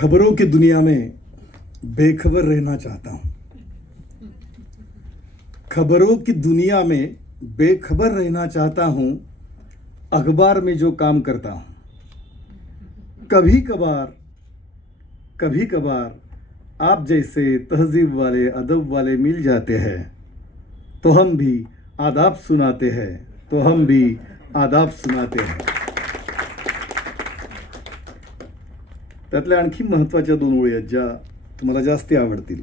खबरों की दुनिया में बेखबर रहना चाहता हूँ। खबरों की दुनिया में बेखबर रहना चाहता हूँ। अखबार में जो काम करता हूँ, कभी कभार आप जैसे तहजीब वाले अदब वाले मिल जाते हैं तो हम भी आदाब सुनाते हैं त्यातल्या आणखी महत्त्वाच्या दोन ओळी आहेत ज्या तुम्हाला जास्ती आवडतील.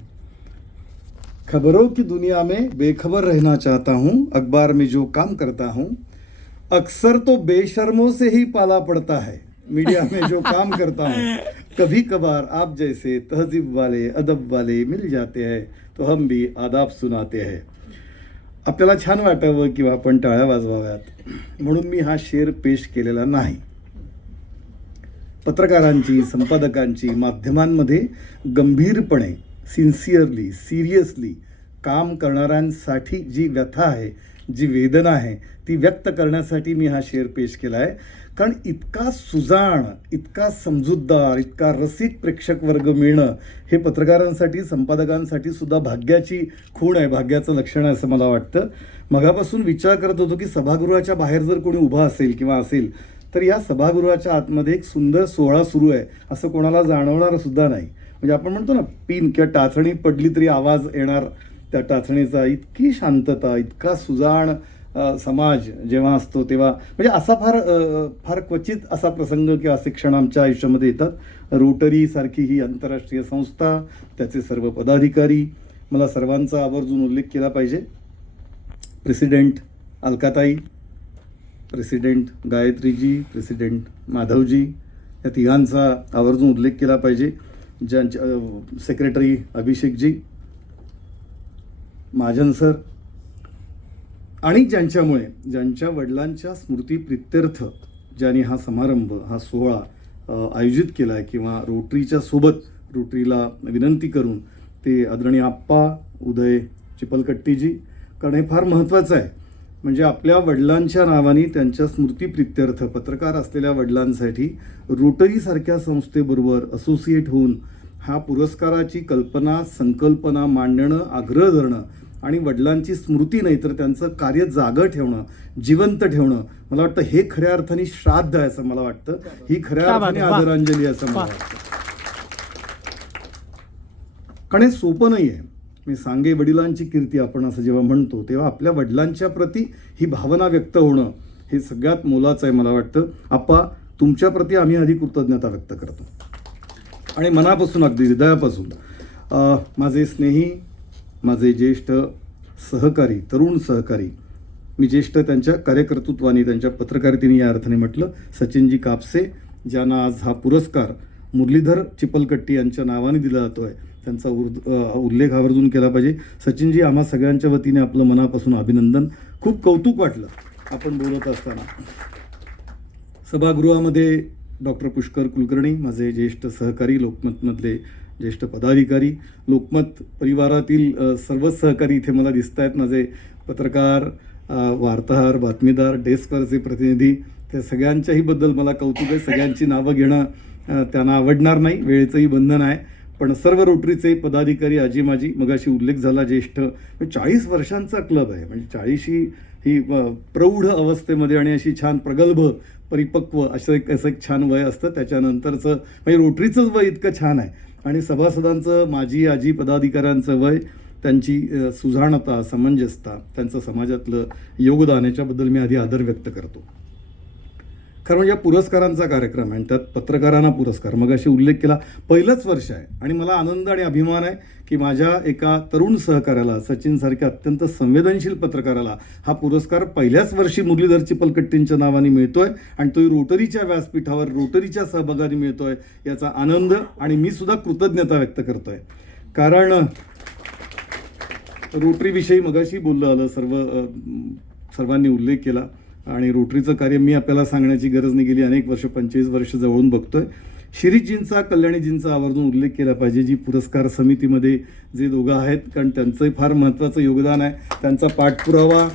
खबरों की दुनिया में बेखबर रहना चाहता हूँ, अखबार में जो काम करता हूँ. अक्सर तो बेशर्मों से ही पाला पड़ता है मीडिया में जो काम करता हूँ. कभी कभार आप जैसे तहजीब वाले अदब वाले मिल जाते हैं तो हम भी आदाब सुनाते हैं. आपल्याला छान वाटावं किंवा आपण टाळ्या वाजवाव्यात म्हणून मी हा शेर पेश केलेला नाही. पत्रकारांची, संपादकांची, माध्यमांमध्ये गंभीरपणे सिरियसली काम करणाऱ्यांसाठी जी व्यथा आहे, जी वेदना आहे, ती व्यक्त करण्यासाठी मी हा शेर पेश केला आहे. कारण इतका सुजाण, इतका समजूतदार, इतका रसिक प्रेक्षक वर्ग मिळणं हे पत्रकारांसाठी, संपादकांसाठी सुद्धा भाग्याची खूण आहे, भाग्याचं लक्षण आहे असं मला वाटतं. मगापासून विचार करत होतो की सभागृहाच्या बाहेर जर कोणी उभा असेल किंवा असेल तर या सभागृहाच्या आतमध्ये एक सुंदर सोहळा सुरू आहे असं कोणाला जाणवणार सुद्धा नाही. म्हणजे आपण म्हणतो ना, पिन किंवा टाचणी पडली तरी आवाज येणार त्या टाचणीचा. इतकी शांतता, इतका सुजाण समाज जेव्हा असतो तेव्हा म्हणजे असा फार क्वचित असा प्रसंग किंवा असे क्षण आमच्या आयुष्यामध्ये येतात. रोटरी सारखी ही आंतरराष्ट्रीय संस्था, त्याचे सर्व पदाधिकारी, मला सर्वांचा आवर्जून उल्लेख केला पाहिजे. प्रेसिडेंट अलकाताई, प्रेसिडेंट गायत्रीजी, प्रेसिडेंट माधवजी, या तिघांचा आवर्जून उल्लेख केला पाहिजे. ज्यांच्या सेक्रेटरी अभिषेकजी, महाजन सर, आणि ज्यांच्या वडिलांच्या स्मृतीप्रित्यर्थ ज्यांनी हा समारंभ, हा सोहळा आयोजित केला आहे किंवा रोटरीच्या सोबत रोटरीला विनंती करून ते आदरणीय आप्पा उदय चिपलकट्टीजी, कारण हे फार महत्त्वाचं आहे. म्हणजे आपल्या वडिलांच्या नावाने त्यांच्या स्मृतीप्रित्यर्थ पत्रकार असलेल्या वडिलांसाठी रोटरीसारख्या संस्थेबरोबर असोसिएट होऊन हा पुरस्काराची संकल्पना मांडणं, आग्रह धरणं आणि वडिलांची स्मृती नाही तर त्यांचं कार्य जागं ठेवणं, जिवंत ठेवणं, मला वाटतं हे खऱ्या अर्थाने श्राद्ध आहे असं मला वाटतं. ही खऱ्या अर्थाने आदरांजली असं मला वाटतं. कारण हे सोपं नाही आहे. मी सांगे वडिलांची कीर्ती आपण असं जेव्हा म्हणतो तेव्हा आपल्या वडिलांच्या प्रती ही भावना व्यक्त होणं हे सगळ्यात मोलाचं आहे मला वाटतं. आप्पा, तुमच्या प्रती आम्ही आधी कृतज्ञता व्यक्त करतो आणि मनापासून, अगदी हृदयापासून. माझे स्नेही, माझे ज्येष्ठ सहकारी, तरुण सहकारी, मी ज्येष्ठ त्यांच्या कार्यकर्तृत्वाने, त्यांच्या पत्रकारितेने या अर्थाने म्हटलं, सचिनजी कापसे, ज्यांना आज हा पुरस्कार मुरलीधर चिपलकट्टी यांच्या नावाने दिला जातो आहे, त्यांचा उल्लेख आवर्जून केला पाहिजे. सचिनजी, आम्हा सगळ्यांच्या वतीने आपलं मनापासून अभिनंदन. खूप कौतुक वाटलं आपण बोलत असताना. सभागृहामध्ये डॉक्टर पुष्कर कुलकर्णी, माझे ज्येष्ठ सहकारी, लोकमतमधले ज्येष्ठ पदाधिकारी, लोकमत परिवारातील सर्वच सहकारी इथे मला दिसत आहेत. माझे पत्रकार, वार्ताहर, बातमीदार, डेस्कवरचे प्रतिनिधी, त्या सगळ्यांच्याही बद्दल मला कौतुक आहे. सगळ्यांची नावं घेणं त्यांना आवडणार नाही, वेळेचंही बंधन आहे. पण सर्व रोटरीचे पदाधिकारी, आजी माजी, मगाशी उल्लेख झाला, ज्येष्ठ, 40 वर्षांचा क्लब आहे. म्हणजे 40 ही प्रौढ अवस्थेमध्ये आणि अशी छान प्रगल्भ, परिपक्व असं एक छान वय असतं. त्याच्यानंतरचं म्हणजे रोटरीचंच वय इतकं छान आहे आणि सभासदांचं, माजी आजी पदाधिकाऱ्यांचं वय, त्यांची सुजाणता, समंजसता, त्यांचं समाजातलं योगदान, याच्याबद्दल मी आधी आदर व्यक्त करतो. खरं म्हणजे या पुरस्कारांचा कार्यक्रम आहे आणि त्यात पत्रकारांना पुरस्कार, मग अशी उल्लेख केला, पहिलंच वर्ष आहे आणि मला आनंद आणि अभिमान आहे की माझ्या एका तरुण सहकार्याला, सचिनसारख्या अत्यंत संवेदनशील पत्रकाराला हा पुरस्कार पहिल्याच वर्षी मुरलीधर चिपलकट्टींच्या नावाने मिळतोय आणि तोही रोटरीच्या व्यासपीठावर, रोटरीच्या सहभागाने मिळतोय. याचा आनंद आणि मी सुद्धा कृतज्ञता व्यक्त करतोय. कारण रोटरीविषयी मगाशी बोललं आलं, सर्वांनी उल्लेख केला आणि रोटरीचं कार्य मी आपल्याला सांगण्याची गरज नाही, गेली अनेक वर्ष, 25 वर्ष जवळून बघतोय. शिरीषजींचा, कल्याणीजींचा आवर्जून उल्लेख केला पाहिजे, जी पुरस्कार समितीमध्ये जे दोघं आहेत, कारण त्यांचंही फार महत्त्वाचं योगदान आहे. त्यांचा पाठपुरावा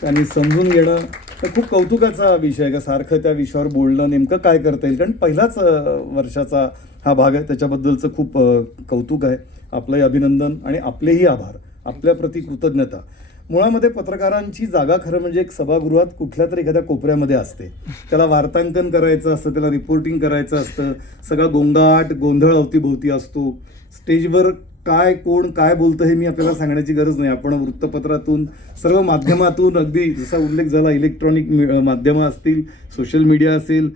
त्यांनी समजून घेणं, तर खूप कौतुकाचा विषय आहे का सारखं त्या विषयावर बोलणं, नेमकं काय करता येईल. कारण पहिलाच वर्षाचा हा भाग आहे, त्याच्याबद्दलचं खूप कौतुक आहे. आपलंही अभिनंदन आणि आपलेही आभार, आपल्याप्रती कृतज्ञता. मुळामध्ये पत्रकारांची जागा खरं म्हणजे एक सभागृहात कुठल्या तरी एखाद्या कोपऱ्यामध्ये असते. त्याला वार्तांकन करायचं असतं, त्याला रिपोर्टिंग करायचं असतं, सगळा गोंगाट गोंधळ अवतीभोवती असतो. स्टेजवर काय कोण काय बोलतं हे मी आपल्याला सांगण्याची गरज नाही. आपण वृत्तपत्रातून, सर्व माध्यमातून, अगदी जसा उल्लेख झाला इलेक्ट्रॉनिक माध्यमं असतील, सोशल मीडिया असेल,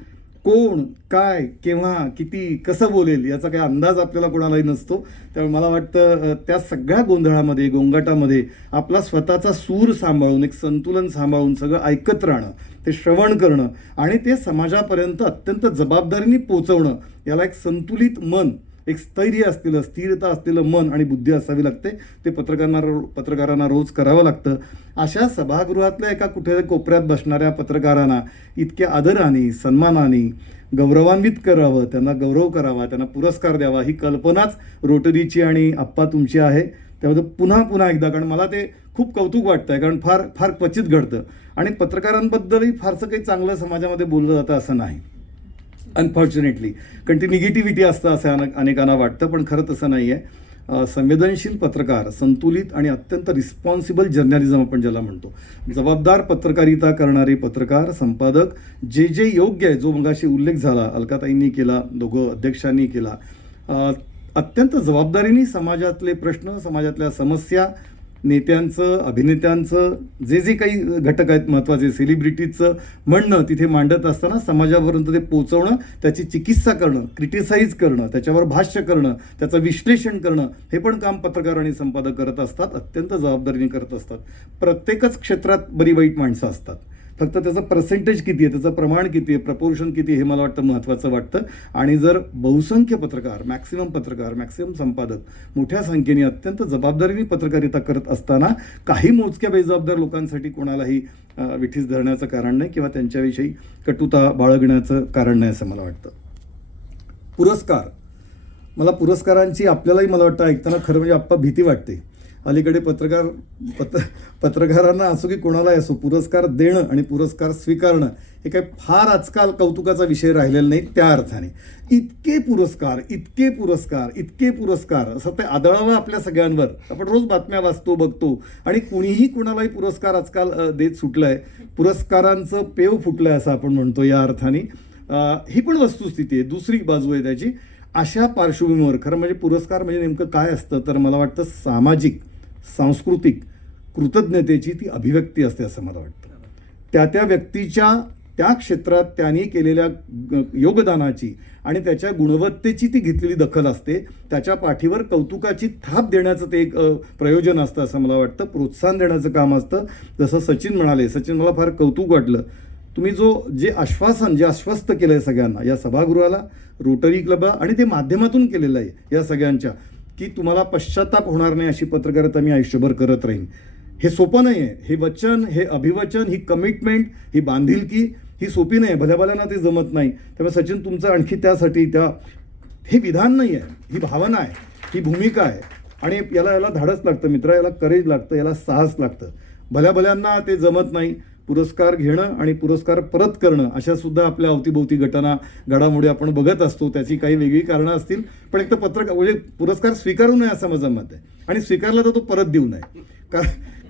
कोण काय केव्हा किती कसं बोलेल याचा काही अंदाज आपल्याला कोणालाही नसतो. त्यामुळे मला वाटतं त्या सगळ्या गोंधळामध्ये गोंगाटामध्ये आपला स्वतःचा सूर सांभाळून, एक संतुलन सांभाळून सगळं ऐकत राहणं, ते श्रवण करणं आणि ते समाजापर्यंत अत्यंत जबाबदारीने पोचवणं, याला एक संतुलित मन, एक स्थैर्य असलेलं, स्थिरता असलेलं मन आणि बुद्धी असावी लागते. ते पत्रकारांना रोज करावं लागतं. अशा सभागृहातल्या एका कुठे कोपऱ्यात बसणाऱ्या पत्रकारांना इतक्या आदराने, सन्मानाने गौरवान्वित करावं, त्यांना गौरव करावा, त्यांना पुरस्कार द्यावा, ही कल्पनाच रोटरीची आणि आप्पा तुमची आहे. त्याबद्दल पुन्हा पुन्हा एकदा, कारण मला ते खूप कौतुक वाटतं आहे. कारण फार फार क्वचित घडतं आणि पत्रकारांबद्दलही फारसं काही चांगलं समाजामध्ये बोललं जातं असं नाही, अनफॉर्च्युनेटली. कारण ती निगेटिव्हिटी असतं असं अनेकांना वाटतं, पण खरं तसं नाही आहे. संवेदनशील पत्रकार, संतुलित आणि अत्यंत रिस्पॉन्सिबल जर्नलिझम आपण ज्याला म्हणतो, जबाबदार पत्रकारिता करणारे पत्रकार, संपादक, जे जे योग्य आहे, जो मगाशी उल्लेख झाला, अलकाताईंनी केला, दोघं अध्यक्षांनी केला, अत्यंत जबाबदारीने समाजातले प्रश्न, समाजातल्या समस्या, नेत्यांचं, अभिनेत्यांचं, जे जे काही घटक आहेत महत्त्वाचे, सेलिब्रिटीजचं म्हणणं तिथे मांडत असताना समाजापर्यंत ते पोचवणं, त्याची चिकित्सा करणं, क्रिटिसाइज करणं, त्याच्यावर भाष्य करणं, त्याचं विश्लेषण करणं, हे पण काम पत्रकार आणि संपादक करत असतात, अत्यंत जबाबदारीने करत असतात. प्रत्येकच क्षेत्रात बरी वाईट माणसं असतात, फक्त त्याचं पर्सेंटेज किती आहे, त्याचं प्रमाण किती आहे, प्रपोर्शन किती, हे मला वाटतं महत्त्वाचं वाटतं. आणि जर बहुसंख्य पत्रकार, मॅक्सिमम संपादक मोठ्या संख्येने अत्यंत जबाबदारीने पत्रकारिता करत असताना काही मोजक्या बेजबाबदार लोकांसाठी कोणालाही विठीस धरण्याचं कारण नाही किंवा त्यांच्याविषयी कटुता बाळगण्याचं कारण नाही असं मला वाटतं. पुरस्कार, मला पुरस्कारांची आपल्यालाही मला वाटतं ऐकताना खरं म्हणजे आप्पा भीती वाटते. अलीकडे पत्रकारांना असो की कोणालाही असो, पुरस्कार देणं आणि पुरस्कार स्वीकारणं हे काही फार आजकाल कौतुकाचा विषय राहिलेला नाही. त्या अर्थाने इतके पुरस्कार असं ते आदळावं आपल्या सगळ्यांवर. आपण रोज बातम्या वाचतो, बघतो आणि कुणीही कुणालाही पुरस्कार आजकाल देत सुटलाय. पुरस्कारांचं पेव फुटलंय असं आपण म्हणतो. या अर्थाने ही पण वस्तुस्थिती आहे, दुसरी बाजू आहे त्याची. अशा पार्श्वभूमीवर खरं म्हणजे पुरस्कार म्हणजे नेमकं काय असतं, तर मला वाटतं सामाजिक, सांस्कृतिक कृतज्ञतेची ती अभिव्यक्ती असते असं मला वाटतं. त्या व्यक्तीच्या त्या क्षेत्रात त्यांनी केलेल्या योगदानाची आणि त्याच्या गुणवत्तेची ती घेतलेली दखल असते. त्याच्या पाठीवर कौतुकाची थाप देण्याचं ते एक प्रयोजन असतं असं मला वाटतं. प्रोत्साहन देण्याचं काम असतं. जसं सचिन म्हणाले, सचिन मला फार कौतुक वाटलं, तुम्ही जे आश्वस्त केलं आहे सगळ्यांना, या सभागृहाला, रोटरी क्लब आणि ते माध्यमातून केलेलं आहे या सगळ्यांच्या, की तुम्हाला पश्चाताप होणार नाही अशी पत्रकारिता मी आयुष्यभर करत राहीन. हे सोपं नाही आहे. हे वचन, हे अभिवचन, ही कमिटमेंट, ही बांधिलकी ही सोपी नाही आहे. भल्याभल्यांना ते जमत नाही. त्यामुळे सचिन तुमचं आणखी त्यासाठी हे विधान नाही आहे, ही भावना आहे, ही भूमिका आहे आणि याला धाडस लागतं मित्र, याला करेज लागतं, याला साहस लागतं. भल्याभल्यांना ते जमत नाही. पुरस्कार घेणं आणि पुरस्कार परत करणं अशा सुद्धा आपल्या अवतीभोवती घडामोडी आपण बघत असतो. त्याची काही वेगळी कारणं असतील, पण एक तर म्हणजे पुरस्कार स्वीकारू नये असं माझं मत आहे. आणि स्वीकारला तर तो परत देऊ नये,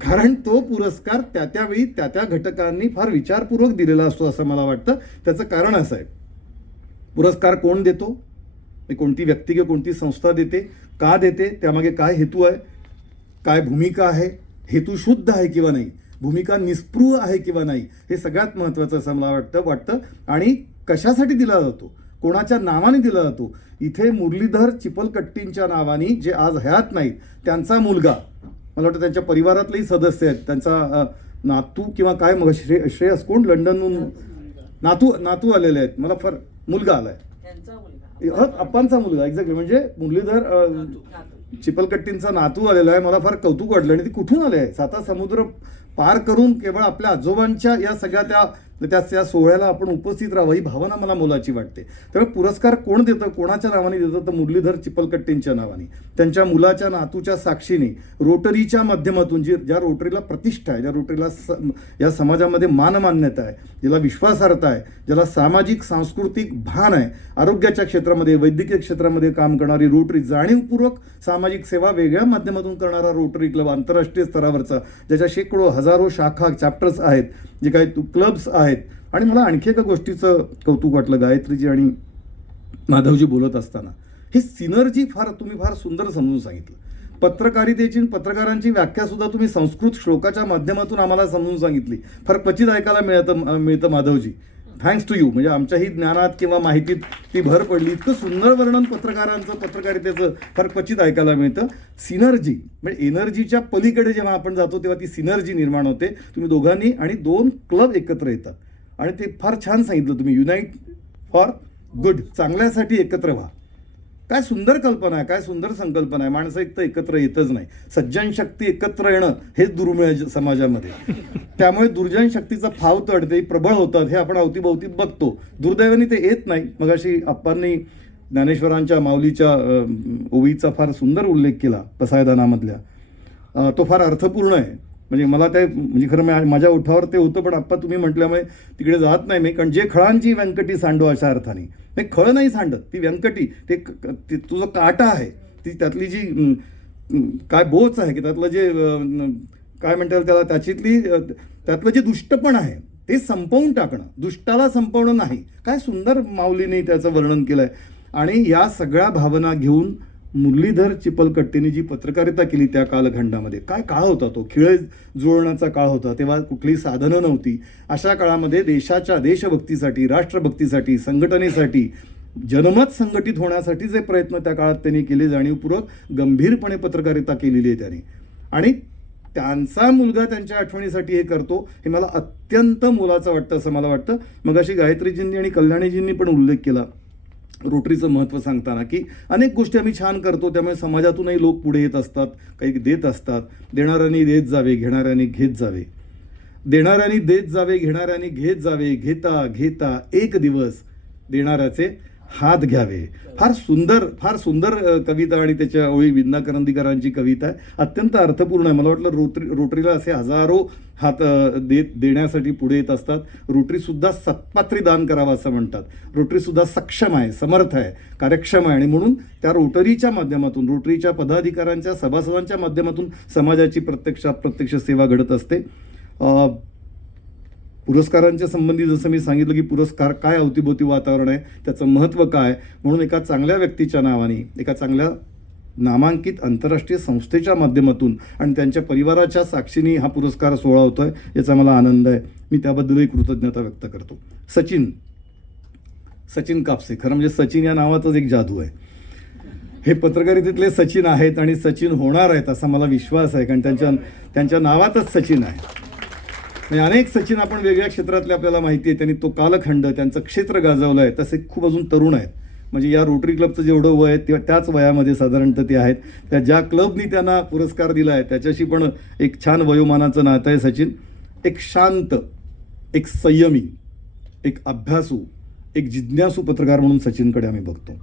कारण तो पुरस्कार त्यावेळी त्या घटकांनी फार विचारपूर्वक दिलेला असतो असं मला वाटतं. त्याचं कारण असं आहे, पुरस्कार कोण देतो, कोणती व्यक्ती किंवा कोणती संस्था देते, का देते, त्यामागे काय हेतू आहे, काय भूमिका आहे, हेतू शुद्ध आहे किंवा नाही, भूमिका निस्पृह आहे किंवा नाही, हे सगळ्यात महत्त्वाचं असं मला वाटतं. आणि कशासाठी दिला जातो, कोणाच्या नावाने दिला जातो. इथे मुरलीधर चिपलकट्टींच्या नावाने, जे आज हयात नाहीत, त्यांचा मुलगा, मला वाटतं त्यांच्या परिवारातलेही सदस्य आहेत, त्यांचा नातू किंवा काय, मग श्रेयस कोण लंडनहून नातू आलेले आहेत, मला फार मुलगा आलाय, अप्पांचा मुलगा, एक्झॅक्टली, म्हणजे मुरलीधर चिपलकट्टींचा नातू आलेला आहे. मला फार कौतुक वाटलं. आणि ती कुठून आले आहे, साता समुद्र पार करून केवळ आपल्या आजोबांच्या या सगळ्या त्या तर त्या सोहळ्याला आपण उपस्थित राहावं ही भावना मला मोलाची वाटते. त्यामुळे पुरस्कार कोण देतं, कोणाच्या नावाने देतं, तर मुरलीधर चिपलकट्टींच्या नावाने, त्यांच्या मुलाच्या नातूच्या साक्षीने, रोटरीच्या माध्यमातून, ज्या रोटरीला प्रतिष्ठा आहे, ज्या रोटरीला या समाजामध्ये मानमान्यता आहे, ज्याला विश्वासार्हता आहे, ज्याला सामाजिक सांस्कृतिक भान आहे, आरोग्याच्या क्षेत्रामध्ये, वैद्यकीय क्षेत्रामध्ये काम करणारी रोटरी, जाणीवपूर्वक सामाजिक सेवा वेगळ्या माध्यमातून करणारा रोटरी क्लब, आंतरराष्ट्रीय स्तरावरचा, ज्याच्या शेकडो हजारो शाखा चॅप्टर्स आहेत, जे काही क्लब्स आहेत. आणि मला आणखी एका गोष्टीचं कौतुक वाटलं, गायत्रीजी आणि माधवजी बोलत असताना, ही सिनर्जी तुम्ही फार सुंदर समजून सांगितलं. पत्रकारितेची, पत्रकारांची व्याख्या सुद्धा तुम्ही संस्कृत श्लोकाच्या माध्यमातून आम्हाला समजून सांगितली. फार क्वचित ऐकायला मिळतं माधवजी. Thanks to you. म्हणजे आमच्याही ज्ञानात किंवा माहितीत ती भर पडली. इतकं सुंदर वर्णन पत्रकारांचं, पत्रकारितेचं फार क्वचित ऐकायला मिळतं. सिनर्जी म्हणजे एनर्जीच्या पलीकडे जेव्हा आपण जातो तेव्हा ती सिनर्जी निर्माण होते. तुम्ही दोघांनी आणि 2 क्लब एकत्र येतात आणि ते फार छान सांगितलं तुम्ही. युनाइट फॉर गुड, चांगल्यासाठी एकत्र व्हा. काय सुंदर कल्पना आहे, काय सुंदर संकल्पना आहे. माणसं एक तर एकत्र येतच नाही. सज्जन शक्ती एकत्र येणं हेच दुर्मिळ आहे समाजामध्ये. त्यामुळे दुर्जन शक्तीचा फाव तड ते प्रबळ होतात हे आपण अवतीभोवती बघतो. दुर्दैवाने ते येत नाही. मगाशी आप्पांनी ज्ञानेश्वरांच्या माऊलीच्या ओवीचा फार सुंदर उल्लेख केला पसायदानामधल्या. तो फार अर्थपूर्ण आहे. म्हणजे मला ते म्हणजे खरं माझ्या ओठावर ते होतं, पण आप्पा तुम्ही म्हटल्यामुळे तिकडे जात नाही मी. कारण जे खळांची व्यंकटी सांडो अशा अर्थाने, नाही खळ नाही सांडत, ती व्यंकटी, ते तुझं काटा आहे, ती त्यातली जी काय बोच आहे की त्यातलं जे काय म्हणतात त्याला, त्यातलं जे दुष्टपण आहे ते संपवून टाकणं, दुष्टाला संपवणं नाही. काय सुंदर माऊलीने त्याचं वर्णन केलंय. आणि या सगळ्या भावना घेऊन मुरलीधर चिपलकट्टीने जी पत्रकारिता केली त्या कालखंडामध्ये, काय काळ होता तो, खिळे जुळवण्याचा काळ होता. तेव्हा कुठली साधनं नव्हती. अशा काळामध्ये देशभक्तीसाठी, राष्ट्रभक्तीसाठी, संघटनेसाठी, जनमत संघटित होण्यासाठी जे प्रयत्न त्या काळात त्यांनी केले, जाणीवपूर्वक गंभीरपणे पत्रकारिता केलेली आहे त्याने. आणि त्यांचा मुलगा त्यांच्या आठवणीसाठी हे करतो, हे मला अत्यंत मोलाचं वाटतं असं मला वाटतं. मगाशी गायत्रीजींनी आणि कल्याणीजींनी पण उल्लेख केला रोटरीचं महत्त्व सांगताना, की अनेक गोष्टी आम्ही छान करतो, त्यामुळे समाजातूनही लोक पुढे येत असतात, काही देत असतात. देणाऱ्यांनी देत जावे, घेणाऱ्यांनी घेत जावे. देणाऱ्यांनी देत जावे, घेणाऱ्यांनी घेत जावे. घेता घेता एक दिवस देणाऱ्याचे हात घ्यावे. फार सुंदर कविता आणि त्याच्या ओळी विंदा करंदीकरांची कविता आहे. अत्यंत अर्थपूर्ण आहे. मला वाटलं रोटरीला असे हजारो हात देण्यासाठी पुढे येत असतात. रोटरीसुद्धा सत्पात्री दान करावं असं म्हणतात. रोटरीसुद्धा सक्षम आहे, समर्थ आहे, कार्यक्षम आहे. आणि म्हणून त्या रोटरीच्या माध्यमातून, रोटरीच्या पदाधिकाऱ्यांच्या, सभासदांच्या माध्यमातून समाजाची प्रत्यक्ष सेवा घडत असते. पुरस्कारांच्या संबंधी जसं मी सांगितलं की पुरस्कार काय, अवतीभोवती वातावरण आहे, त्याचं महत्त्व काय, म्हणून एका चांगल्या व्यक्तीच्या नावाने, एका चांगल्या नामांकित आंतरराष्ट्रीय संस्थेच्या माध्यमातून आणि त्यांच्या परिवाराच्या साक्षीने हा पुरस्कार सोहळा होतोय, याचा मला आनंद आहे. मी त्याबद्दलही कृतज्ञता व्यक्त करतो. सचिन कापसे, खरं म्हणजे सचिन या नावातच एक जादू आहे. हे पत्रकारितेतले सचिन आहेत आणि सचिन होणार आहेत असा मला विश्वास आहे, कारण त्यांच्या नावातच सचिन आहे. म्हणजे अनेक सचिन आपण वेगळ्या क्षेत्रातले आपल्याला माहिती आहे, त्यांनी तो कालखंड, त्यांचं क्षेत्र गाजवलं आहे. तसे खूप अजून तरुण आहेत. म्हणजे या रोटरी क्लबचं जेवढं वय आहे तेव्हा त्याच वयामध्ये साधारणतः ते आहेत. त्या ज्या क्लबनी त्यांना पुरस्कार दिला आहे त्याच्याशी पण एक छान वयोमानाचं नातं आहे. सचिन एक शांत, एक संयमी, एक अभ्यासू, एक जिज्ञासू पत्रकार म्हणून सचिनकडे आम्ही बघतो.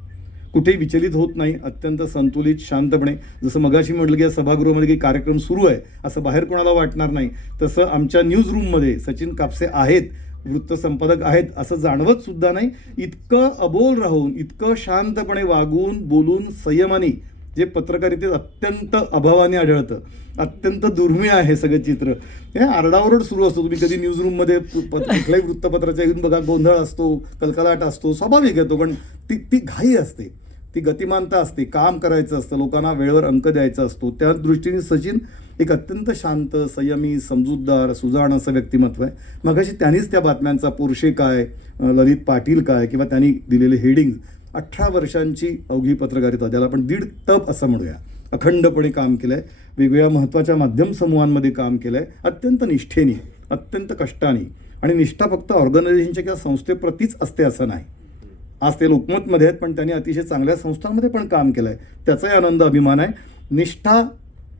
कुठेही विचलित होत नाही, अत्यंत संतुलित, शांतपणे. जसं मगाशी म्हटलं की या सभागृहामध्ये काही कार्यक्रम सुरू आहे असं बाहेर कोणाला वाटणार नाही, तसं आमच्या न्यूज रूममध्ये सचिन कापसे आहेत, वृत्तसंपादक आहेत असं जाणवत सुद्धा नाही. इतकं अबोल राहून, इतकं शांतपणे वागून, बोलून, संयमाने, जे पत्रकारितेत अत्यंत अभावाने आढळतं, अत्यंत दुर्मिळ आहे सगळं चित्र. हे आरडाओरड सुरू असतो. तुम्ही कधी न्यूज रूममध्ये कुठल्याही वृत्तपत्राच्या येऊन बघा, गोंधळ असतो, कलकलाट असतो, स्वाभाविक येतो. पण ती घाई असते, ती गतिमानता असते, काम करायचं असतं, लोकांना वेळेवर अंक द्यायचा असतो. त्या दृष्टीने सचिन एक अत्यंत शांत, संयमी, समजूतदार, सुजाण असं व्यक्तिमत्व आहे. मगाशी त्यांनीच त्या बातम्यांचा पोर्शे काय, ललित पाटील काय, किंवा त्यांनी दिलेले हेडिंग, 18 वर्षांची अवघी पत्रकारिता, ज्याला आपण 1.5 तप असं म्हणूया, अखंडपणे काम केलं आहे. वेगवेगळ्या महत्त्वाच्या माध्यम समूहांमध्ये काम केलं आहे, अत्यंत निष्ठेने, अत्यंत कष्टाने. आणि निष्ठा फक्त ऑर्गनायझेशनच्या किंवा संस्थेप्रतीच असते असं नाही. आज ते लोकमतमध्ये आहेत, पण त्यांनी अतिशय चांगल्या संस्थांमध्ये पण काम केलं आहे, त्याचाही आनंद, अभिमान आहे. निष्ठा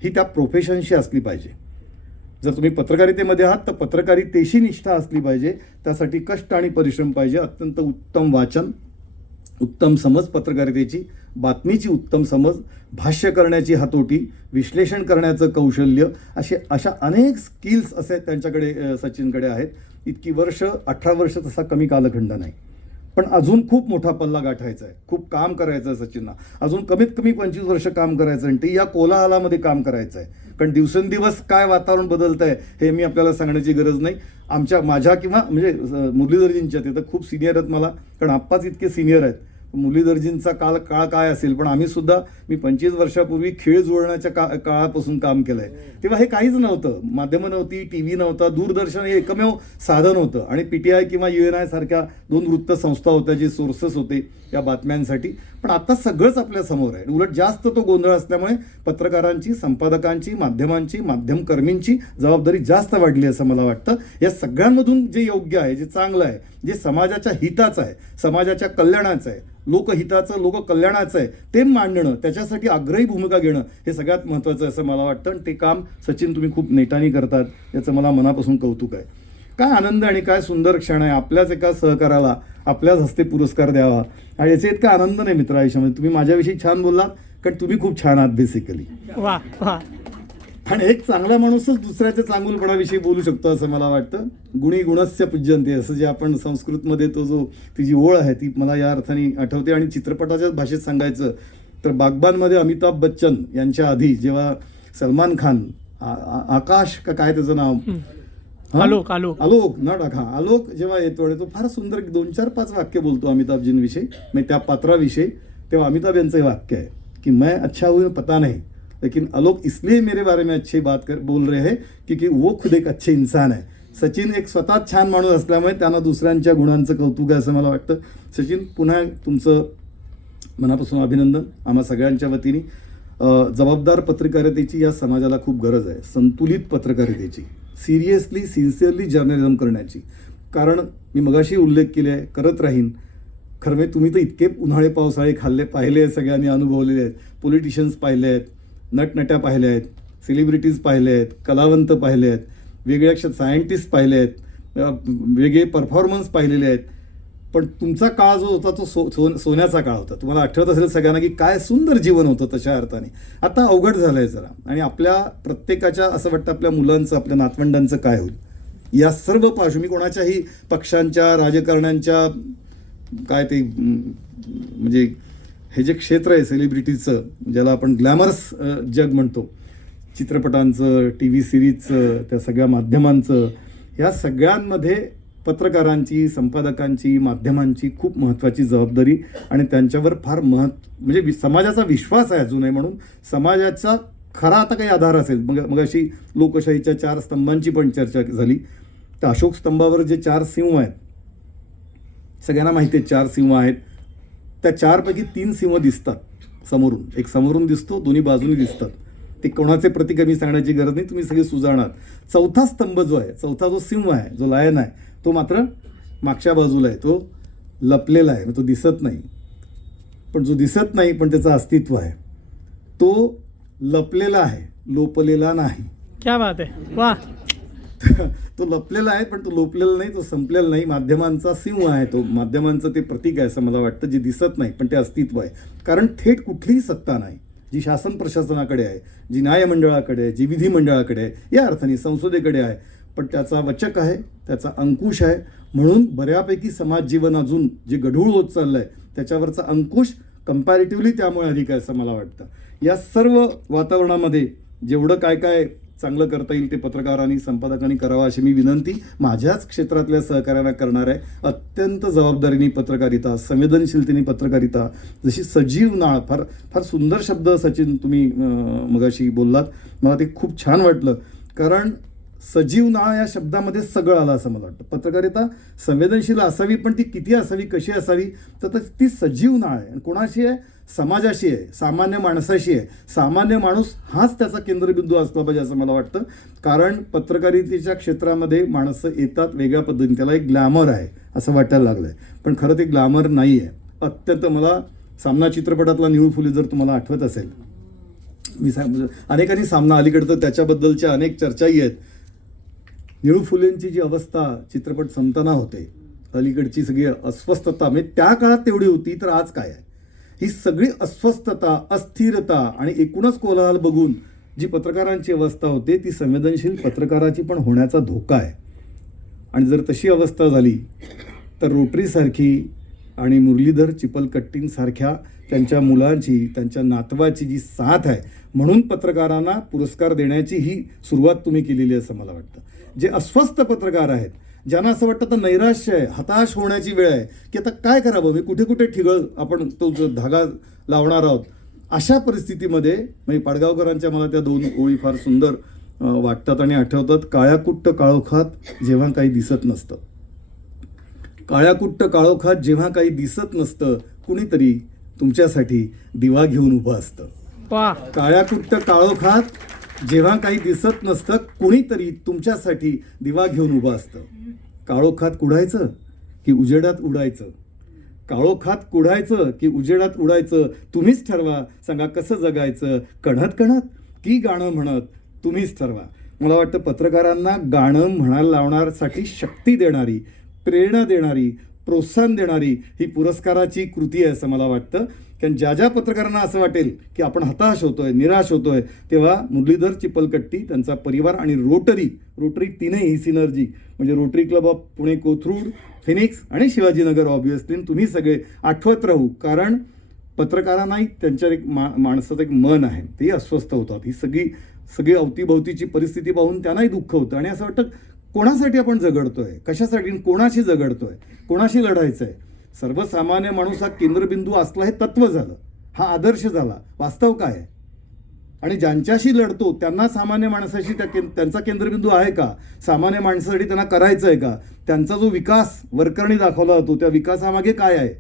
ही त्या प्रोफेशनशी असली पाहिजे. जर तुम्ही पत्रकारितेमध्ये आहात तर पत्रकारितेशी निष्ठा असली पाहिजे, त्यासाठी कष्ट आणि परिश्रम पाहिजे, अत्यंत उत्तम वाचन, उत्तम समज पत्रकारितेची, बातमीची उत्तम समज, भाष्य करण्याची हातोटी, विश्लेषण करण्याचं कौशल्य, अशा अनेक स्किल्स असे त्यांच्याकडे सचिनकडे आहेत. इतकी वर्ष, 18 वर्ष तसा कमी कालखंड नाही, पण अजून खूप मोठा पल्ला गाठायचा आहे, खूप काम करायचं आहे सचिनना. अजून कमीत कमी 25 वर्ष काम करायचं आणि ते या कोलाहलामध्ये काम करायचं आहे. कारण दिवसेंदिवस काय वातावरण बदलत आहे हे मी आपल्याला सांगण्याची गरज नाही. माझ्या किंवा म्हणजे मुरलीधरजींच्या, ते तर खूप सिनियर आहेत मला, कारण आप्पाच इतके सिनियर आहेत. मुरलीधरजींचा काळ काय असेल, पण मी 25 वर्षापूर्वी खेळ जुळण्याच्या काळापासून काम केलंय. तेव्हा हे काहीच नव्हतं, माध्यमं नव्हती, TV नव्हता, दूरदर्शन हे एकमेव साधन होतं आणि PTI किंवा UNI सारख्या 2 वृत्त संस्था होत्या जे सोर्सेस होते या बातम्यांसाठी. पण आता सगळंच आपल्या समोर आहे. उलट जास्त तो गोंधळ असल्यामुळे पत्रकारांची, संपादकांची, माध्यमांची, माध्यमकर्मींची जबाबदारी जास्त वाढली असं मला वाटतं. या सगळ्यांमधून जे योग्य आहे, जे चांगलं आहे, जे समाजाच्या हिताचं आहे, समाजाच्या कल्याणाचं आहे, लोकहिताचं, लोककल्याणाचं आहे, ते मांडणं, त्याच्यासाठी आग्रही भूमिका घेणं हे सगळ्यात महत्त्वाचं असं मला वाटतं. आणि ते काम सचिन तुम्ही खूप नेटाने करतात, याचं मला मनापासून कौतुक आहे. काय आनंद आणि काय सुंदर क्षण आहे आपल्याच एका सहकाराला आपल्याच हस्ते पुरस्कार द्यावा. आणि याचा इतका आनंद नाही मित्र आयुष्यामध्ये. तुम्ही माझ्याविषयी छान बोललात, कारण तुम्ही खूप छान आहात बेसिकली. आणि एक चांगला माणूसच दुसऱ्याच्या चांगुलपणाविषयी बोलू शकतो असं मला वाटतं. गुणी गुणस्य पूज्यन्ते, असं जे आपण संस्कृतमध्ये ती जी ओळ आहे ती मला या अर्थाने आठवते. आणि चित्रपटाच्याच भाषेत सांगायचं तर बागबानमध्ये अमिताभ बच्चन यांच्या आधी जेव्हा सलमान खान, आकाश का काय त्याचं नाव, आलोक जेव्हा येतो आणि तो फार सुंदर 2-4-5 वाक्य बोलतो अमिताभजींविषयी, म्हणजे त्या पात्राविषयी, तेव्हा अमिताभ यांचं हे वाक्य आहे की मैं अच्छा हूँ पता नहीं, लेकिन आलोक इसलिए मेरे बारे में अच्छी बात बोल रहे हैं क्योंकि वो खुद एक अच्छे इंसान है. सचिन एक स्वतः छान माणूस असल्यामुळे त्यांना दुसऱ्यांच्या गुणांचं कौतुक आहे असं मला वाटतं. सचिन, पुन्हा तुमचं मनापासून अभिनंदन आम्हा सगळ्यांच्या वतीने. जबाबदार पत्रकारितेची या समाजाला खूप गरज आहे, संतुलित पत्रकारितेची, सिरियसली सिन्सिअरली जर्नलिझम करण्याची. कारण मी मगाशी उल्लेख केले आहे, करत राहीन. खरं म्हणजे तुम्ही तर इतके उन्हाळे पावसाळे पाहिले आहेत, सगळ्यांनी अनुभवलेले आहेत. पॉलिटिशियन्स पाहिले आहेत, नटनट्या पाहिल्या आहेत, सेलिब्रिटीज पाहिले आहेत, कलावंत पाहिले आहेत, वेगळे सायंटिस्ट पाहिले आहेत, वेगळे परफॉर्मन्स पाहिलेले आहेत. पण तुमचा काळ जो होता तो सोन्याचा काळ होता. तुम्हाला आठवत असेल सगळ्यांना की काय सुंदर जीवन होतं तशा अर्थाने. आता अवघड झालं आहे जरा. आणि आपल्या प्रत्येकाच्या असं वाटतं आपल्या मुलांचं, आपल्या नातवंडांचं काय होईल या सर्व मी कोणाच्याही पक्षांच्या, राजकारण्यांच्या, काय ते म्हणजे हे जे क्षेत्र आहे सेलिब्रिटीचं, ज्याला आपण ग्लॅमरस जग म्हणतो, चित्रपटांचं, TV सिरीजचं, त्या सगळ्या माध्यमांचं, या सगळ्यांमध्ये पत्रकारांची, संपादकांची, माध्यमांची खूप महत्त्वाची जबाबदारी आणि त्यांच्यावर फार म्हणजे समाजाचा विश्वास आहे अजूनही. म्हणून समाजाचा खरा आता काही आधार असेल, मग अशी लोकशाहीच्या 4 स्तंभांची पण चर्चा झाली. तर अशोक स्तंभावर जे 4 सिंह आहेत, सगळ्यांना माहिती आहे 4 सिंह आहेत. त्या 4 पैकी 3 सिंह दिसतात समोरून. एक समोरून दिसतो, दोन्ही बाजूनी दिसतात. ते कोणाचे प्रतीक मी सांगण्याची गरज नाही, तुम्ही सगळे सुजाणार. 4था स्तंभ जो आहे, 4था जो सिंह आहे, जो लायन आहे, तो मात्र मागच्या बाजूला आहे, तो लपलेला आहे, तो दिसत नाही. पण जो दिसत नाही पण त्याचं अस्तित्व आहे, तो लपलेला आहे, लोपलेला नाही. क्या बात आहे, वा. तो लपलेला आहे पण तो लोपलेला नाही, तो संपलेला नाही. माध्यमांचा सिंह आहे तो, माध्यमांचं ते प्रतीक आहे असं मला वाटतं, जे दिसत नाही पण ते अस्तित्व आहे. कारण थेट कुठलीही सत्ता नाही जी शासन प्रशासनाकडे आहे, जी न्यायमंडळाकडे आहे, जी विधिमंडळाकडे आहे, या अर्थाने संसदेकडे आहे. पण त्याचा वचक आहे, त्याचा अंकुश आहे. म्हणून बऱ्यापैकी समाज जीवन अजून जे गढूळ होत चाललं आहे त्याच्यावरचा अंकुश कंपॅरेटिव्हली त्यामुळे अधिक आहे असं मला वाटतं. या सर्व वातावरणामध्ये जेवढं काय काय चांगलं करता येईल ते पत्रकारांनी, संपादकांनी करावं अशी मी विनंती माझ्याच क्षेत्रातल्या सहकार्यांना करणार आहे. अत्यंत जबाबदारीने पत्रकारिता, संवेदनशीलतेने पत्रकारिता, जशी सजीव नाळ, फार फार सुंदर शब्द सचिन तुम्ही मगाशी बोललात, मला ते खूप छान वाटलं. कारण सजीव नाळ या शब्दामध्ये सगळं आलं असं मला वाटतं. पत्रकारिता संवेदनशील असावी, पण ती किती असावी, कशी असावी, तर ती सजीव नाळ आहे. आणि कोणाशी आहे? समाजाशी आहे, सामान्य माणसाशी आहे. सामान्य माणूस हाच त्याचा केंद्रबिंदू असला पाहिजे असं मला वाटतं. कारण पत्रकारितेच्या क्षेत्रामध्ये माणसं येतात वेगळ्या पद्धतीने, त्याला एक ग्लॅमर आहे असं वाटायला लागलं आहे, पण खरं ते ग्लॅमर नाही आहे. अत्यंत मला सामना चित्रपटातला निळू फुले जर तुम्हाला आठवत असेल, मी अनेकांनी सामना अलीकडं त्याच्याबद्दलच्या अनेक चर्चाही आहेत. निळू फुलेंची जी अवस्था चित्रपट संपताना होते, अलीकडची सगळी अस्वस्थता म्हणजे त्या काळात तेवढी होती, तर आज काय आहे? ही सगळी अस्वस्थता, अस्थिरता आणि एकूणच कोलाहल बघून जी पत्रकारांची अवस्था होते ती संवेदनशील पत्रकाराची पण होण्याचा धोका आहे. आणि जर तशी अवस्था झाली तर रोटरीसारखी आणि मुरलीधर चिपलकट्टींसारख्या त्यांच्या मुलांची, त्यांच्या नातवाची जी साथ आहे, म्हणून पत्रकारांना पुरस्कार देण्याची ही सुरुवात तुम्ही केलेली आहे असं मला वाटतं. जे अस्वस्थ पत्रकार आहेत, ज्यांना असं वाटतं तर नैराश्य आहे, हताश होण्याची वेळ आहे की आता काय करावं, मी कुठे कुठे ठिगळ आपण तो जो धागा लावणार आहोत, अशा परिस्थितीमध्ये म्हणजे पाडगावकरांच्या मला त्या 2 ओळी फार सुंदर वाटतात आणि आठवतात. काळ्याकुट्ट काळोखात जेव्हा काही दिसत नसतं, काळ्याकुट्ट काळोखात जेव्हा काही दिसत नसतं, कुणीतरी तुमच्यासाठी दिवा घेऊन उभं असतं. काळ्याकुट्ट काळोखात जेव्हा काही दिसत नसतं, कुणीतरी तुमच्यासाठी दिवा घेऊन उभं असतं. काळोखात कुडायचं की उजेडात उडायचं, काळोखात कुडायचं की उजेडात उडायचं, तुम्हीच ठरवा. सांगा कसं जगायचं, कणत कणत की गाणं म्हणत, तुम्हीच ठरवा. मला वाटतं पत्रकारांना गाणं म्हणायला लावण्यासाठी शक्ती देणारी, प्रेरणा देणारी, प्रोत्साहन देणारी ही पुरस्काराची कृती आहे असं मला वाटतं. कारण ज्या ज्या पत्रकारांना असं वाटेल की आपण हताश होतोय, निराश होतोय, तेव्हा मुरलीधर चिपलकट्टी, त्यांचा परिवार आणि रोटरी तीनही ही सिनर्जी म्हणजे rotary club of Pune Kothrud, Phoenix आणि शिवाजीनगर ऑब्व्हियसली तुम्ही सगळे आठवत राहू. कारण पत्रकारांनाही त्यांच्या एक माणसाचं एक मन आहे, तेही अस्वस्थ होतात. ही सगळी अवतीभोवतीची परिस्थिती पाहून त्यांनाही दुःख होतं आणि असं वाटतं कोणासाठी आपण झगडतोय, कशासाठी, कोणाशी झगडतोय, कोणाशी लढायचं आहे. सर्वसामान्य माणूस हा केंद्रबिंदू असला हे तत्व झालं, हा आदर्श झाला. वास्तव काय आहे? आणि ज्यांच्याशी लढतो त्यांना सामान्य माणसाशी त्यांचा केंद्रबिंदू आहे का? सामान्य माणसासाठी त्यांना करायचं आहे का? त्यांचा जो विकास वरकरणी दाखवला जातो, त्या विकासामागे काय आहे,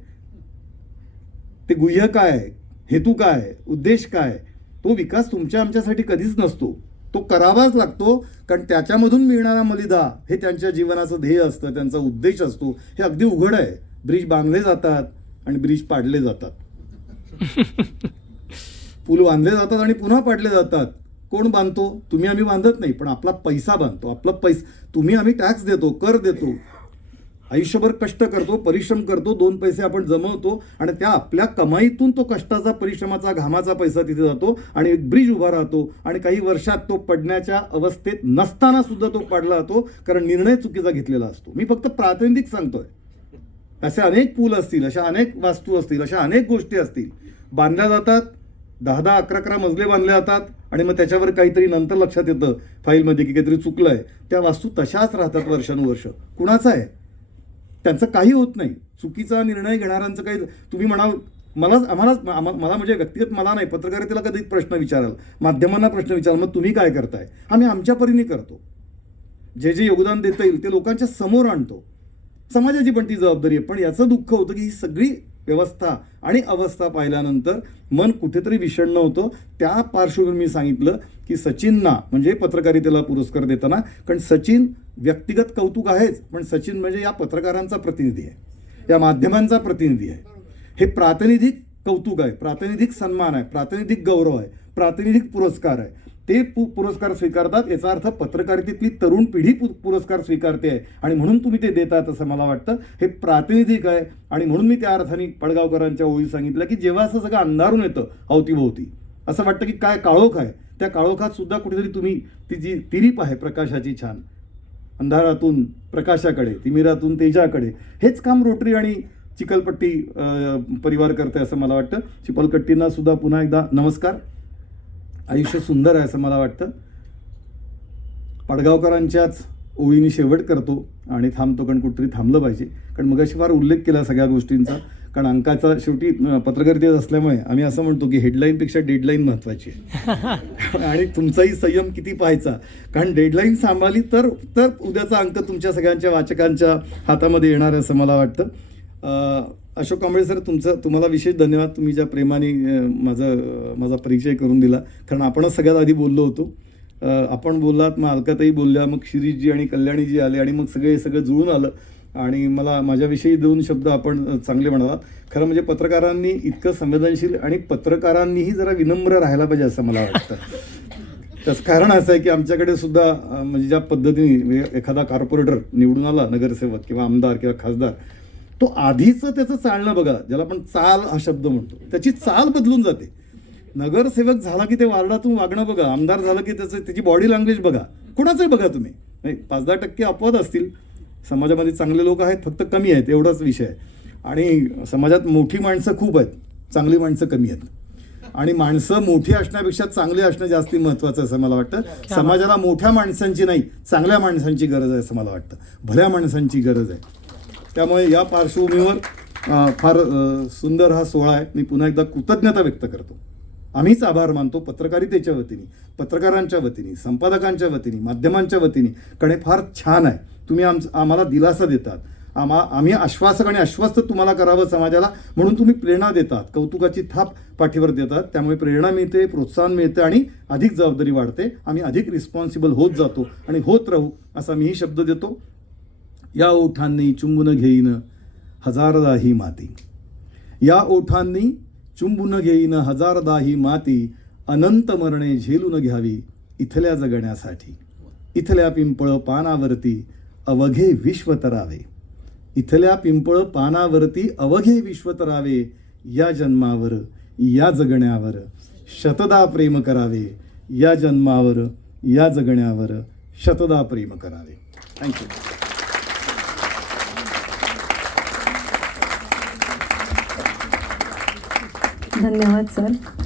ते गुह्य काय आहे, हेतू काय आहे, उद्देश काय? तो विकास तुमच्या आमच्यासाठी कधीच नसतो, तो करावाच लागतो. कारण त्याच्यामधून मिळणारा मलिदा हे त्यांच्या जीवनाचं ध्येय असतं, त्यांचा उद्देश असतो. हे अगदी उघड आहे. ब्रिज बांधले जातात आणि ब्रिज पाडले जातात, पूल बांधले जातात आणि पुन्हा पाडले जातात. कोण बांधतो? तुम्ही आम्ही बांधत नाही, पण आपला पैसा बांधतो. आपला तुम्ही आम्ही टॅक्स देतो, कर देतो, आयुष्यभर कष्ट करतो, परिश्रम करतो, 2 पैसे आपण जमवतो आणि त्या आपल्या कमाईतून तो कष्टाचा, परिश्रमाचा, घामाचा पैसा तिथे जातो आणि एक ब्रिज उभा राहतो आणि काही वर्षात तो पडण्याच्या अवस्थेत नसताना सुद्धा तो पडला जातो, कारण निर्णय चुकीचा घेतलेला असतो. मी फक्त प्रातिनिधिक सांगतोय. असे अनेक पूल असतील, अशा अनेक वास्तू असतील, अशा अनेक गोष्टी असतील, बांधल्या जातात, 10-10, 11-11 मजले बांधले जातात आणि मग त्याच्यावर काहीतरी नंतर लक्षात येतं फाईलमध्ये की काहीतरी चुकलंय. त्या वास्तू तशाच राहतात वर्षानुवर्ष. कुणाचं आहे? त्यांचं काही होत नाही. चुकीचा निर्णय घेणाऱ्यांचं काही, तुम्ही म्हणाल मला म्हणजे व्यक्तिगत मला नाही, पत्रकारितेला कधी प्रश्न विचाराल, माध्यमांना प्रश्न विचाराल, मग तुम्ही काय करताय? आम्ही आमच्या परीने करतो. जे योगदान देता येईल ते लोकांच्या समोर आणतो. समाजाची पण ती जबाबदारी आहे. पण याचं दुःख होतं की ही सगळी व्यवस्था आणि अवस्था पाहिल्यानंतर मन कुठेतरी विषण्ण होतं. त्या पार्श्वभूमीवर मी सांगितलं की सचिनना म्हणजे पत्रकारितेला पुरस्कार देताना, कारण सचिन व्यक्तिगत कौतुक आहेच, पण सचिन म्हणजे या पत्रकारांचा प्रतिनिधी आहे, या माध्यमांचा प्रतिनिधी आहे. हे प्रातिनिधिक कौतुक आहे, प्रातिनिधिक सन्मान आहे, प्रातिनिधिक गौरव आहे, प्रातिनिधिक पुरस्कार आहे. ते पुरस्कार स्वीकारतात, याचा अर्थ पत्रकारितेतली तरुण पिढी पुरस्कार स्वीकारते आहे आणि म्हणून तुम्ही ते देतात असं मला वाटतं. हे प्रातिनिधिक आहे आणि म्हणून मी त्या अर्थाने पडगावकरांच्या ओळी सांगितलं की जेव्हा असं सगळं अंधारून येतं अवतीभोवती, असं वाटतं की काय काळोख आहे, त्या काळोखात सुद्धा कुठेतरी तुम्ही ती जी तिरीप आहे प्रकाशाची छान, अंधारातून प्रकाशाकडे, तिमिरातून तेजाकडे, हेच काम रोटरी आणि चिखलपट्टी परिवार करते असं मला वाटतं. चिपलकट्टींना सुद्धा पुन्हा एकदा नमस्कार. आयुष्य सुंदर आहे असं मला वाटतं. पडगावकरांच्याच ओळीने शेवट करतो आणि थांबतो, कारण कुठेतरी थांबलं पाहिजे. कारण मगाशी फार उल्लेख केला सगळ्या गोष्टींचा, कारण अंकाचा शेवटी पत्रकारितेत असल्यामुळे आम्ही असं म्हणतो की हेडलाईनपेक्षा डेडलाईन महत्त्वाची आहे. आणि तुमचाही संयम किती पाहायचा, कारण डेडलाईन सांभाळली तर उद्याचा अंक तुमच्या सगळ्यांच्या वाचकांच्या हातामध्ये येणार आहे असं मला वाटतं. अशोक कांबळे सर, तुम्हाला विशेष धन्यवाद. तुम्ही ज्या प्रेमाने माझा परिचय करून दिला, कारण आपणच सगळ्यात आधी बोललो होतो. आपण बोललात, मग अलकाताई बोलल्या, मग शिरीषजी आणि कल्याणीजी आले आणि मग सगळं जुळून आलं आणि मला माझ्याविषयी 2 शब्द आपण चांगले म्हणालात. खरं म्हणजे पत्रकारांनी इतकं संवेदनशील आणि पत्रकारांनीही जरा विनम्र राहायला पाहिजे असं मला वाटतं. त्याचं कारण असं आहे की आमच्याकडे सुद्धा म्हणजे ज्या पद्धतीने एखादा कॉर्पोरेटर निवडून आला, नगरसेवक किंवा आमदार किंवा खासदार, तो आधीचं त्याचं चालणं बघा, ज्याला आपण चाल हा शब्द म्हणतो, त्याची चाल बदलून जाते. नगरसेवक झाला की ते वार्डातून वागणं बघा, आमदार झालं की त्याची बॉडी लँग्वेज बघा, कुणाचंही बघा तुम्ही. 5-10% अपवाद असतील, समाजामध्ये चांगले लोक आहेत, फक्त कमी आहेत, एवढाच विषय आहे. आणि समाजात मोठी माणसं खूप आहेत, चांगली माणसं कमी आहेत. आणि माणसं मोठी असण्यापेक्षा चांगली असणं जास्ती महत्त्वाचं असं मला वाटतं. समाजाला मोठ्या माणसांची नाही, चांगल्या माणसांची गरज आहे असं मला वाटतं, भल्या माणसांची गरज आहे. त्यामुळे या पार्श्वभूमीवर फार सुंदर हा सोहळा आहे. मी पुन्हा एकदा कृतज्ञता व्यक्त करतो. आम्हीच आभार मानतो पत्रकारितेच्या वतीने, पत्रकारांच्या वतीने, संपादकांच्या वतीने, माध्यमांच्या वतीने. कारण फार छान आहे, तुम्ही आम्हाला दिलासा देतात, आम्ही आश्वासक आणि आश्वस्त तुम्हाला करावं समाजाला, म्हणून तुम्ही प्रेरणा देतात, कौतुकाची थाप पाठीवर देतात. त्यामुळे प्रेरणा मिळते, प्रोत्साहन मिळते आणि अधिक जबाबदारी वाढते. आम्ही अधिक रिस्पॉन्सिबल होत जातो आणि होत राहू असा मीही शब्द देतो. या ओठांनी चुंबून घेईन हजारदा ही माती, या ओठांनी चुंबून घेईन हजारदा ही माती, अनंत मरणे झेलून घ्यावी इथल्या जगण्यासाठी. इथल्या पिंपळ पानावरती अवघे विश्व तरावे, इथल्या पिंपळ पानावरती अवघे विश्व तरावे. या जन्मावर या जगण्यावर शतदा प्रेम करावे, या जन्मावर या जगण्यावर शतदा प्रेम करावे. थँक्यू. धन्यवाद सर.